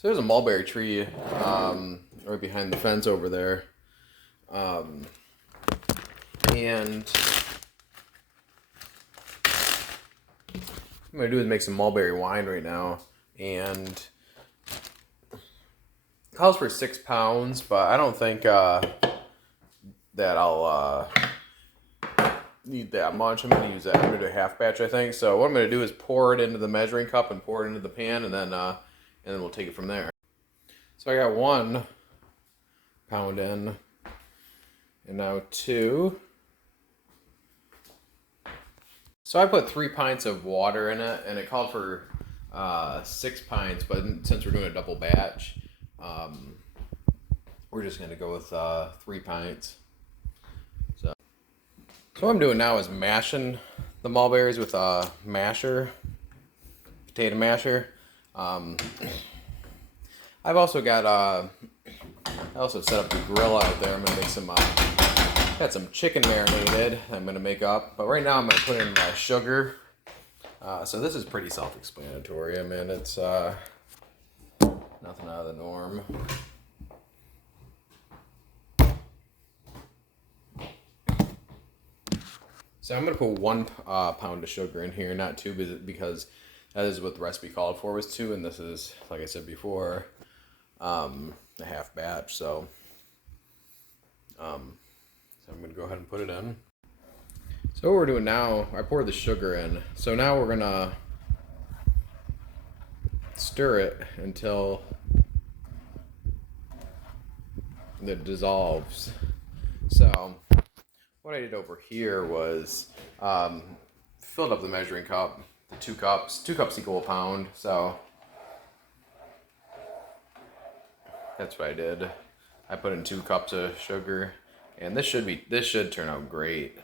So there's a mulberry tree right behind the fence over there. Um, and what I'm going to do is make some mulberry wine right now. And it calls for 6 pounds, but I don't think that I'll need that much. I'm going to use that. I'm going to do a half batch, I think. So what I'm going to do is pour it into the measuring cup and pour it into the pan, and then we'll take it from there. So I got 1 pound in, and now 2. So I put 3 pints of water in it, and it called for 6 pints, but since we're doing a double batch, we're just going to go with 3 pints. So what I'm doing now is mashing the mulberries with a masher, potato masher. I've also got I also set up the grill out there. I'm gonna make some got some chicken marinated I'm gonna make up, but right now I'm gonna put in sugar. So this is pretty self-explanatory. I mean, it's nothing out of the norm. So I'm gonna put 1 pound of sugar in here, not 2, because that is what the recipe called for, was 2, and this is, like I said before, a half batch. So I'm gonna go ahead and put it in. So what we're doing now, I poured the sugar in. So now we're gonna stir it until it dissolves. So what I did over here was filled up the measuring cup, the 2 cups. 2 cups equal a pound, so that's what I did. I put in 2 cups of sugar, and this should turn out great.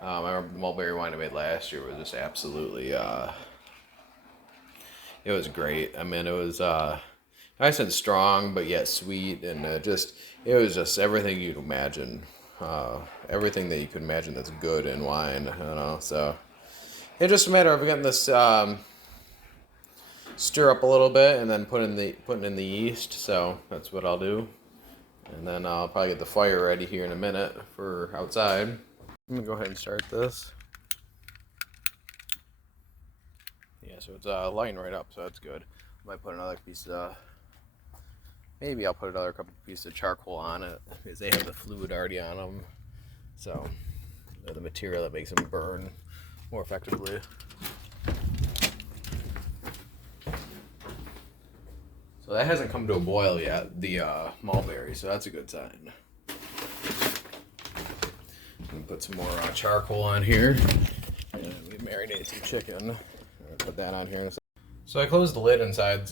I remember the mulberry wine I made last year was just absolutely it was great. I mean, it was nice and strong, but yet sweet, and it was just everything you'd imagine. Everything that you could imagine that's good in wine, So it's just a matter of getting this stir up a little bit, and then putting in the yeast. So that's what I'll do, and then I'll probably get the fire ready here in a minute for outside. I'm gonna go ahead and start this. Yeah, so it's lighting right up, so that's good. I might put another piece of. Maybe I'll put another couple pieces of charcoal on it, because they have the fluid already on them. So, the material that makes them burn more effectively. So that hasn't come to a boil yet, the mulberry, so that's a good sign. I'm gonna put some more charcoal on here. And we marinate some chicken. Put that on here in a second. So I closed the lid inside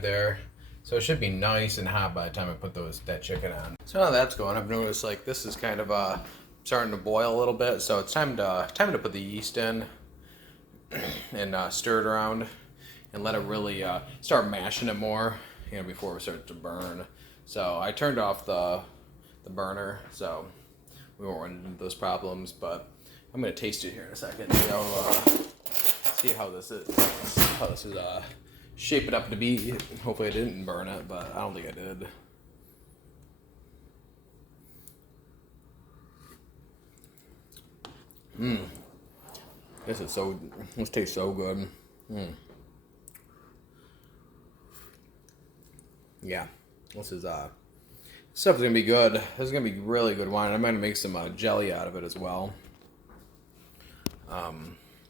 there. So it should be nice and hot by the time I put that chicken on. So now that's going, I've noticed like this is kind of starting to boil a little bit. So it's time to put the yeast in and stir it around and let it really start mashing it more, before it starts to burn. So I turned off the burner, so we won't run into those problems. But I'm gonna taste it here in a second. See how this is. Shaping up to be. Hopefully I didn't burn it, but I don't think I did. This tastes so good. Yeah, this stuff is gonna be good. This is gonna be really good wine. I'm gonna make some jelly out of it as well. I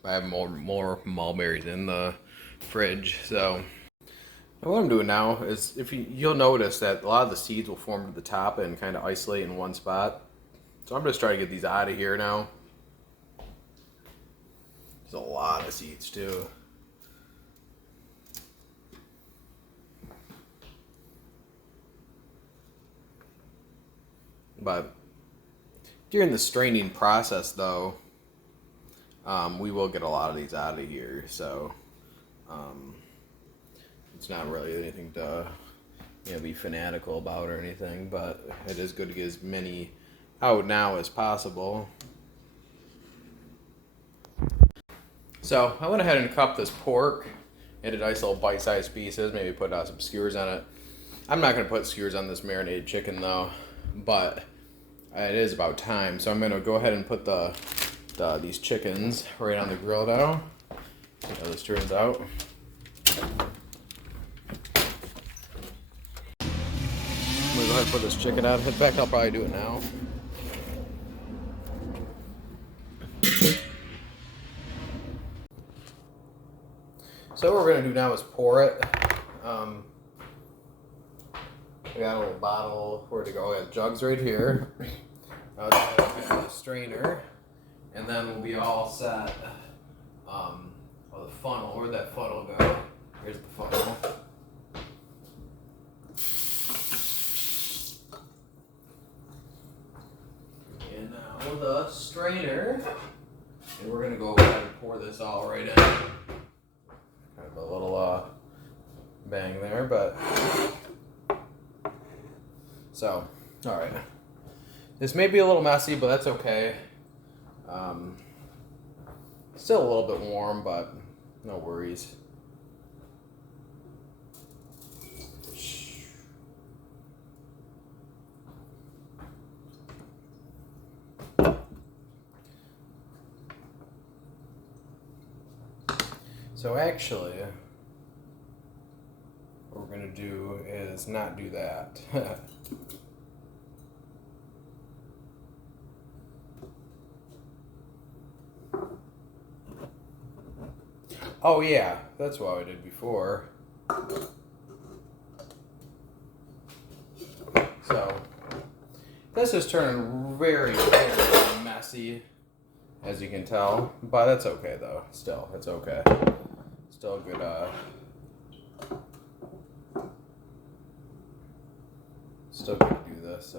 have more mulberries in the fridge. So what I'm doing now is, you'll notice that a lot of the seeds will form to the top and kind of isolate in one spot. So I'm just trying to get these out of here now. There's a lot of seeds too. But during the straining process though, we will get a lot of these out of here. So it's not really anything to be fanatical about or anything, but it is good to get as many out now as possible. So I went ahead and cupped this pork into nice little bite-sized pieces. Maybe put some skewers on it. I'm not going to put skewers on this marinated chicken though, but it is about time. So I'm going to go ahead and put these chickens right on the grill now. See how this turns out. I'm going to go ahead and put this chicken out. In fact, I'll probably do it now. So what we're going to do now is pour it. We got a little bottle. Where'd it go? We got jugs right here. Now it's going to a strainer. And then we'll be all set. The funnel. Where'd that funnel go? Here's the funnel. And now the strainer. And we're going to go ahead and pour this all right in. Kind of a little bang there, but... So, all right. This may be a little messy, but that's okay. Still a little bit warm, but no worries. So actually, what we're going to do is not do that. Oh yeah, that's what I did before. So, this is turning very, very messy, as you can tell. But that's okay though, still, it's okay. Still a good, still good to do this.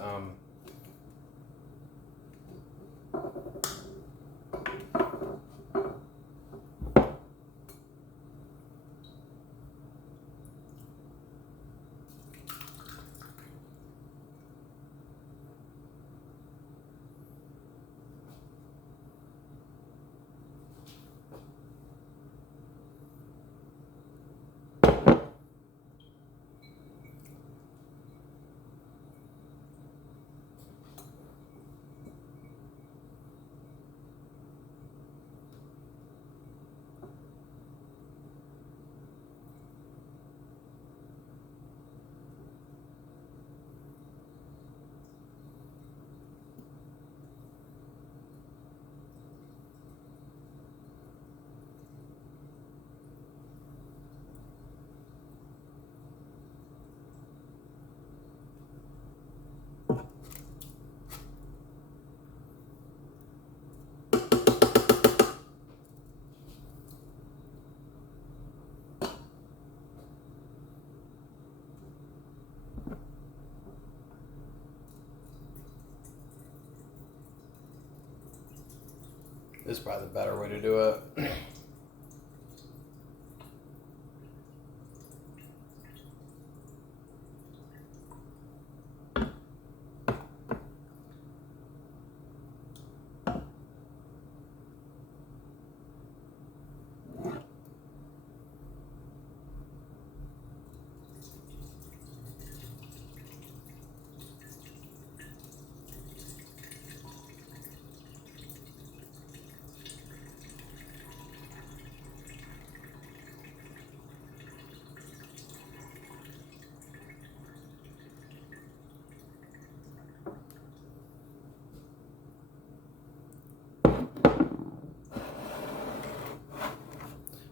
This is probably the better way to do it.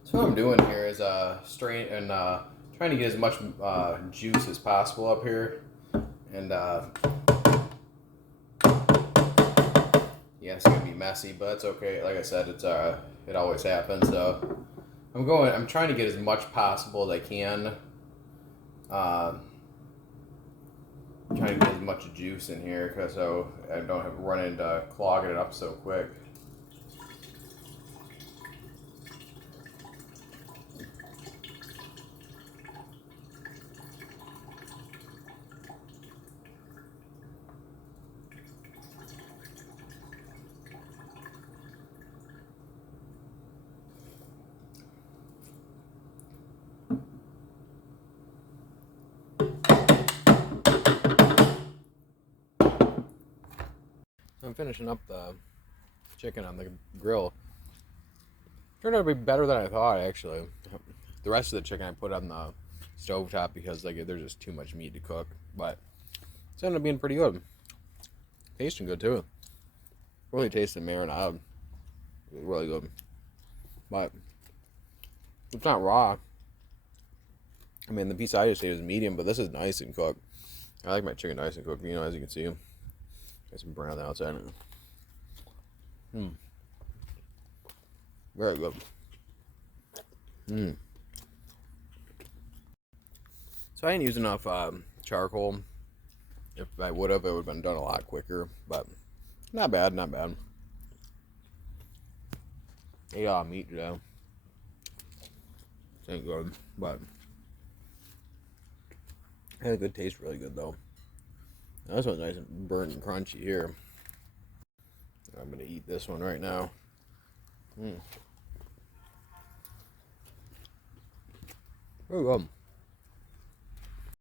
So what I'm doing here is strain and trying to get as much juice as possible up here, and yeah, it's gonna be messy, but it's okay. Like I said, it's it always happens. So I'm trying to get as much possible as I can. Trying to get as much juice in here, so I don't have to run into clogging it up so quick. I'm finishing up the chicken on the grill. Turned out to be better than I thought, actually. The rest of the chicken I put on the stovetop because like there's just too much meat to cook, but it's ended up being pretty good. Tasting good too. Really tasting marinade. Really good. But it's not raw. I mean, the piece I just ate was medium, but this is nice and cooked. I like my chicken nice and cooked, you know, as you can see. Got some brown on the outside. Very good. So I didn't use enough charcoal. If I would have, it would have been done a lot quicker. But not bad, not bad. Ate a lot of meat today. Ain't good, but had a good taste. Really good though. Now, this one's nice and burnt and crunchy here. I'm gonna eat this one right now. Very good.